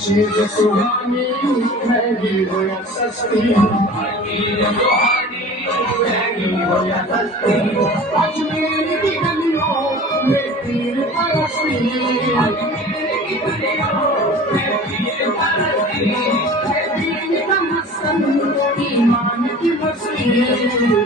चीज सुहानी महंगी हो या सस्ती, अजमेर की गलियों में पीर परस्ती, दीन का मस्सन ईमान की मस्ती।